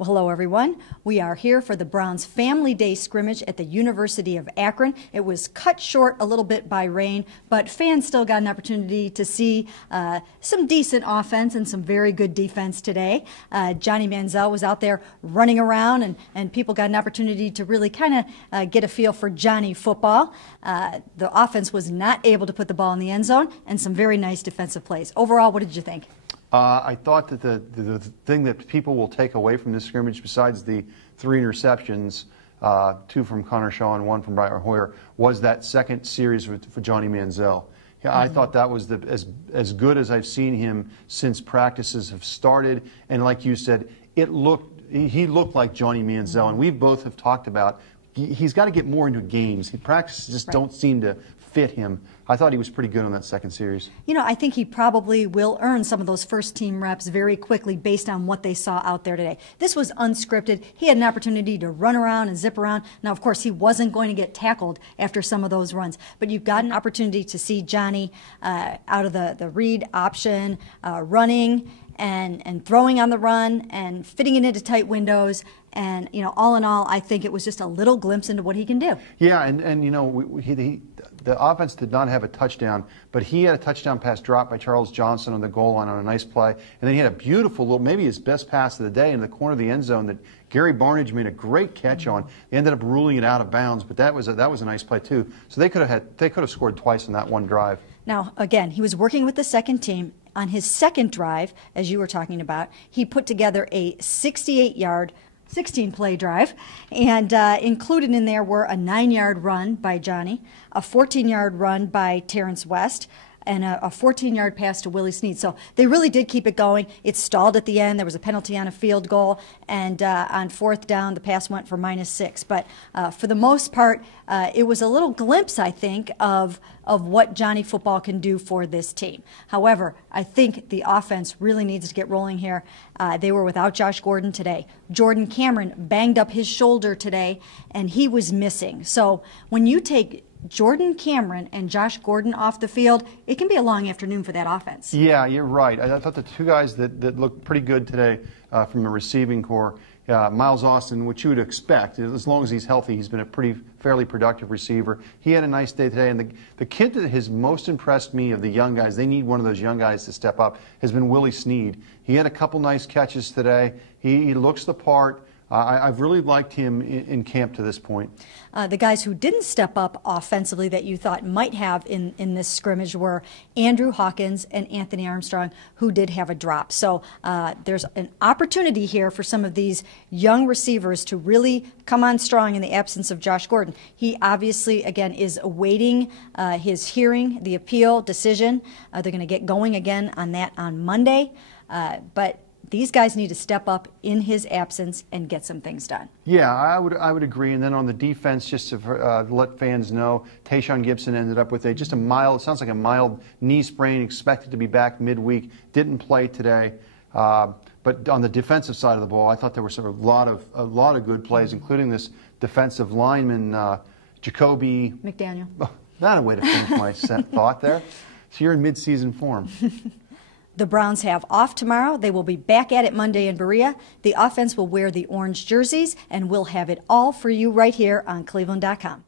Well, hello everyone. We are here for the Browns Family Day scrimmage at the University of Akron. It was cut short a little bit by rain, but fans still got an opportunity to see some decent offense and some very good defense today. Johnny Manziel was out there running around, and people got an opportunity to really kind of get a feel for Johnny football. The offense was not able to put the ball in the end zone, and some very nice defensive plays. Overall, what did you think? I thought that the thing that people will take away from this scrimmage, besides the 3 interceptions, 2 from Connor Shaw and 1 from Brian Hoyer, was that second series for Johnny Manziel. Yeah, I thought that was as good as I've seen him since practices have started. And like you said, he looked like Johnny Manziel. And we both have talked about he's got to get more into games. His practices just don't seem to fit him. I thought he was pretty good on that second series. You know, I think he probably will earn some of those first team reps very quickly based on what they saw out there today. This was unscripted. He had an opportunity to run around and zip around. Now, of course, he wasn't going to get tackled after some of those runs, but you got an opportunity to see Johnny out of the read option, running and throwing on the run and fitting it into tight windows. And, you know, all in all, I think it was just a little glimpse into what he can do. Yeah, and you know, the offense did not have a touchdown, but he had a touchdown pass dropped by Charles Johnson on the goal line on a nice play. And then he had a beautiful little, maybe his best pass of the day in the corner of the end zone that Gary Barnage made a great catch on. They ended up ruling it out of bounds, but that was a nice play too. So they could have scored twice in that one drive. Now, again, he was working with the second team. On his second drive, as you were talking about, he put together a 68-yard 16-play drive, and included in there were a 9-yard run by Johnny, a 14-yard run by Terrence West, and a 14-yard pass to Willie Snead. So they really did keep it going. It stalled at the end. There was a penalty on a field goal, and on 4th down, the pass went for -6. But for the most part, it was a little glimpse, I think, of what Johnny football can do for this team. However, I think the offense really needs to get rolling here. They were without Josh Gordon today. Jordan Cameron banged up his shoulder today, and he was missing. So when you take Jordan Cameron and Josh Gordon off the field, it can be a long afternoon for that offense. Yeah, you're right. I thought the 2 guys that looked pretty good today from the receiving corps, Miles Austin, which you would expect, as long as he's healthy, he's been a fairly productive receiver. He had a nice day today, and the kid that has most impressed me of the young guys, they need one of those young guys to step up, has been Willie Snead. He had a couple nice catches today. He looks the part. I've really liked him in camp to this point. The guys who didn't step up offensively that you thought might have in this scrimmage were Andrew Hawkins and Anthony Armstrong, who did have a drop. So there's an opportunity here for some of these young receivers to really come on strong in the absence of Josh Gordon. He obviously, again, is awaiting his hearing, the appeal decision. They're going to get going again on that on Monday. But these guys need to step up in his absence and get some things done. Yeah, I would agree. And then on the defense, just to let fans know, Tayshaun Gibson ended up with just a mild, it sounds like a mild knee sprain, expected to be back midweek. Didn't play today. But on the defensive side of the ball, I thought there were a lot of good plays, including this defensive lineman, Jacoby McDaniel. Not a way to finish my thought there. So you're in mid-season form. The Browns have off tomorrow. They will be back at it Monday in Berea. The offense will wear the orange jerseys, and we'll have it all for you right here on cleveland.com.